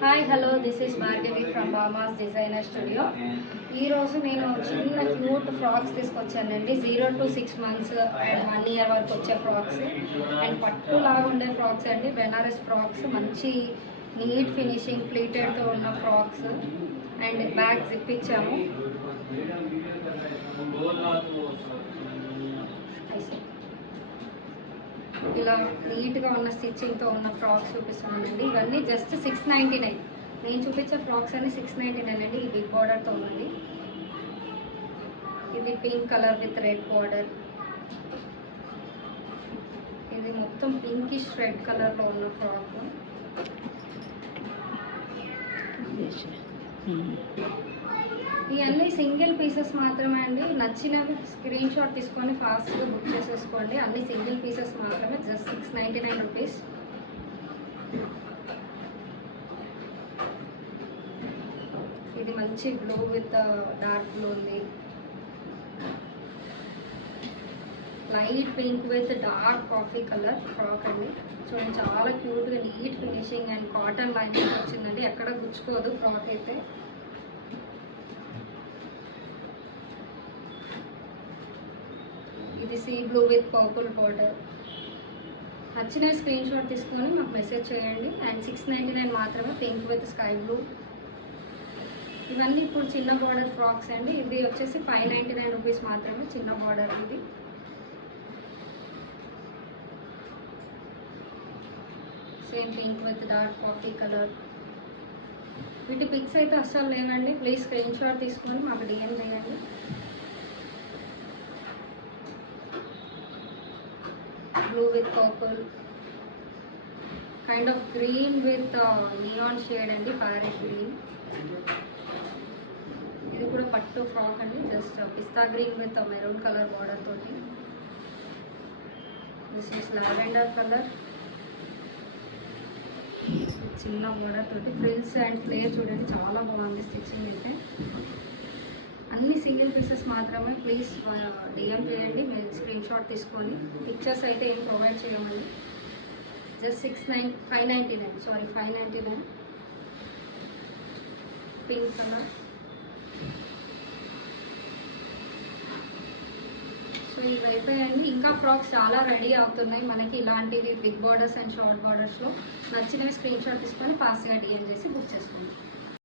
Hi hello this is Bhargavi from Bamas designer studio. ఈరోజు నేను చిన్న క్యూట్ ఫ్రాక్స్ తీసుకొచ్చానండి. 0 to 6 months అండ్ 1 year వరకు వచ్చే ఫ్రాక్స్ అండ్ పట్టులాగా ఉండే ఫ్రాక్స్ అండి. బెనారస్ ఫ్రాక్స్, మంచి నీట్ ఫినిషింగ్ ప్లీటెడ్తో ఉన్న ఫ్రాక్స్ అండ్ బ్యాగ్ జిప్ ఇచ్చాము. ఇలా నీట్గా ఉన్న స్టిచ్చింగ్తో ఉన్న ఫ్రాక్స్ చూపిస్తున్నానండి. ఇవన్నీ జస్ట్ 699. నేను చూపించే ఫ్రాక్స్ అన్ని 699 అండి. ఈ బిగ్ బార్డర్తో ఉంది. ఇది pink colour with red border. ఇది మొత్తం పింకిష్ రెడ్ కలర్లో ఉన్న ఫ్రాక్. ఇవన్నీ సింగిల్ పీసెస్ మాత్రమే అండి. నచ్చినవి స్క్రీన్ షాట్ తీసుకొని ఫాస్ట్గా బుక్ చేసేసుకోండి. అన్ని సింగిల్ పీసెస్ మాత్రమే, జస్ట్ 699 రూపీస్. ఇది మంచి బ్లూ విత్ డార్క్ బ్లూ ఉంది. Light pink with dark coffee colour frock అండి. చూడండి, చాలా క్యూట్గా neat finishing and cotton lining వచ్చిందండి. ఎక్కడ గుచ్చుకోదు ఫ్రాక్ అయితే. ఇది sea blue with purple border. నచ్చిన స్క్రీన్ షాట్ తీసుకొని మాకు మెసేజ్ చేయండి. అండ్ 699 మాత్రమే, పింక్ విత్ స్కై బ్లూ. ఇవన్నీ ఇప్పుడు చిన్న బార్డర్ ఫ్రాక్స్ అండి. ఇది వచ్చేసి 599 రూపీస్ మాత్రమే, చిన్న బార్డర్. ఇది same pink with dark coffee colour. వీటి పిక్స్ అయితే అస్సలు లేవండి. ప్లీజ్ స్క్రీన్ షాట్ తీసుకొని మాకు డిఎం చేయండి. Blue with purple, kind of green with neon shade and parrot green. ఇది కూడా పట్టు ఫ్రాక్ అండి. Just pista green with maroon colour border తోటి. దిస్ ఈస్ లావెండర్ కలర్, చిన్న బార్డర్ తోటి ఫ్రిల్స్ అండ్ ఫ్లేర్. చూడండి, చాలా బాగుంది స్టిచ్చింగ్ అయితే. అన్ని సింగిల్ పీసెస్ మాత్రమే. ప్లీజ్ డిఎం చేయండి, మీరు స్క్రీన్ షాట్ తీసుకొని. పిక్చర్స్ అయితే ఏం ప్రొవైడ్ చేయమండి. Just 599 pink colour. సో ఇవి అయిపోయాయండి. ఇంకా ఫ్రాక్స్ చాలా రెడీ అవుతున్నాయి మనకి. ఇలాంటివి బిగ్ బార్డర్స్ అండ్ షార్ట్ బార్డర్స్లో నచ్చినవి స్క్రీన్ షాట్ తీసుకొని ఫాస్ట్గా డిఎం చేసి బుక్ చేసుకోండి.